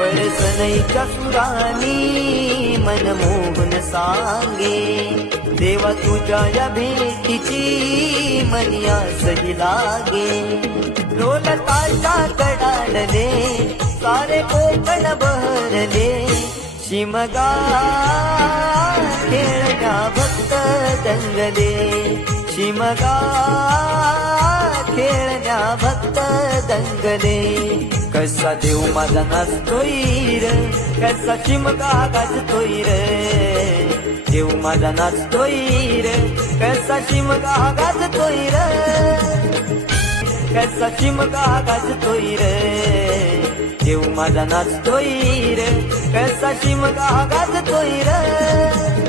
स्वर सनईच्या सुरानी मनमोहन सांगे, देवा तुझ्या या भेटीची मनिया सही लागे. ढोल ताशा कडाडले सारे कोकण बहरले, शिमगा खेळण्या भक्त दंगले, शिमगा खेळण्या भक्त दंगले. कसा देव माझा नाचतोय र, कसा शिमगा गाजतोय र, देव माझा नाचतोय र, कसा शिमगा गाजतोय र, कसा शिमगा गाजतोय र, देव माझा नाचतोय र, कसा शिमगा गाजतोय र.